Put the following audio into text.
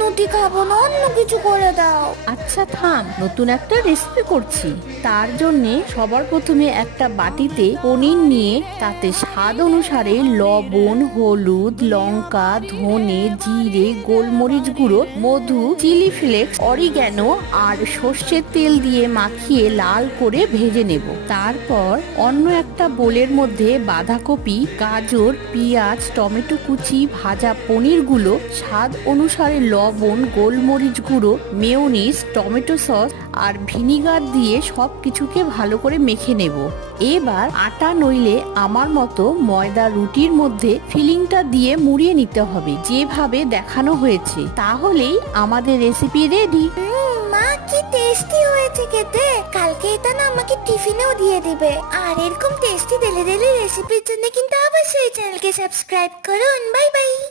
রুটি খাবো না, অন্য কিছু করে দাও। আচ্ছা থাম, নতুন একটা রেসিপি করছি। তার জন্যে সবার প্রথমে একটা বাটিতে পনির নিয়ে তাতে স্বাদ অনুসারে লবণ, হলুদ, লঙ্কা, ধনে, জিরে, গোলমরিচ গুঁড়ো, মধু, চিলি ফ্লেক্স, অরিগ্যানো আর সর্ষের তেল দিয়ে মাখিয়ে লাল করে ভেজে নেব। তারপর অন্য একটা বোলের মধ্যে বাঁধাকপি, গাজর, পেঁয়াজ, টমেটো কুচি, ভাজা পনিরগুলো, স্বাদ অনুসারে লবণ, গোলমরিচ গুঁড়ো, মেয়োনিজ, টমেটো সস আর ভিনিগার দিয়ে সব কিছুকে ভালো করে মেখে নেব। এবার আটা নইলে আমার মতো ময়দা রুটির মধ্যে ফিলিংটা দিয়ে মুড়িয়ে নিতে হবে, যেভাবে দেখানো হয়েছে। তাহলেই আমাদের রেসিপি রেডি। মা কি টেস্টি হয়েছে খেতে। কালকে এটা না আমাকে টিফিনেও দিয়ে দিবে। আর এরকম টেস্টি ডেলি ডেলি রেসিপির জন্য কিন্তু অবশ্যই চ্যানেলকে সাবস্ক্রাইব করুন। Bye bye.